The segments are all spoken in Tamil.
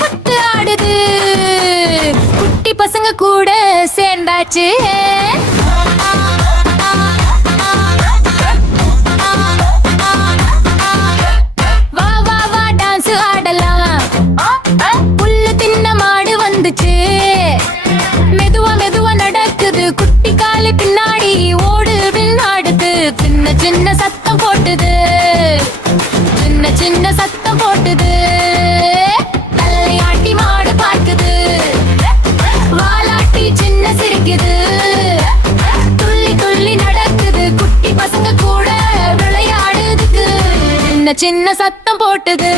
குத்து ஆடுது குட்டி பசங்க கூட சேர்ந்தாச்சு. வா வா வா டான்ஸ் ஆடலாம், புல்லு தின்ன மாடு வந்துச்சு. மெதுவா மெதுவா நடக்குது குட்டி காலு பின்னாடி ஓடு விளையாடுது. சின்ன சின்ன சத்தம் போட்டுது, சின்ன சின்ன சத்தம் போட்டுது. தலையாட்டி மாடு பார்க்குது, வாலாட்டி சின்ன சிரிக்குது. துள்ளி துள்ளி நடக்குது குட்டி பசங்க கூட விளையாடுதுக்கு. சின்ன சின்ன சத்தம் போட்டுது.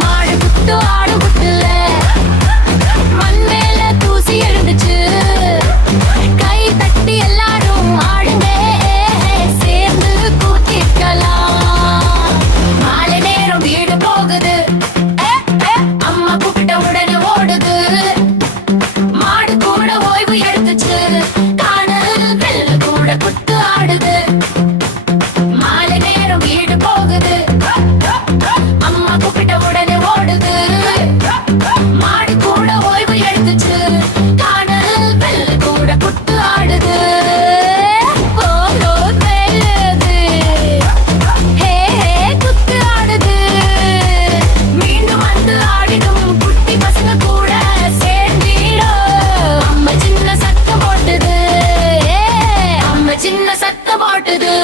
மாடு குத்து ஆடு குத்துல மண் மேல தூசி எழுந்துச்சு. கை தட்டி எல்லாரும் ஆடுங்க, சேர்ந்து கூத்திக்கலாம். மாலை நேரம் வீடு போகுது, அம்மா கூப்பிட்ட உடனே ஓடுது. மாடு கூட ஓய்வு எடுத்துச்சு, காணல் வெள்ள கூட குத்து ஆடுது. மாலை நேரம் வீடு போகுது, அம்மா கூப்பிட்ட உடனே ஓடுது. மாடு கூட ஓய்வு எடுத்துச்சு, காணல் வெள்ள கூட குத்து ஆடுது. குத்து ஆடுது, மீண்டும் வந்து ஆடிடும் குட்டி பசங்க கூட சேர்ந்திடும். அம்மா சின்ன சத்தம் போட்டுது, அம்மா சின்ன சத்தம் போட்டுது.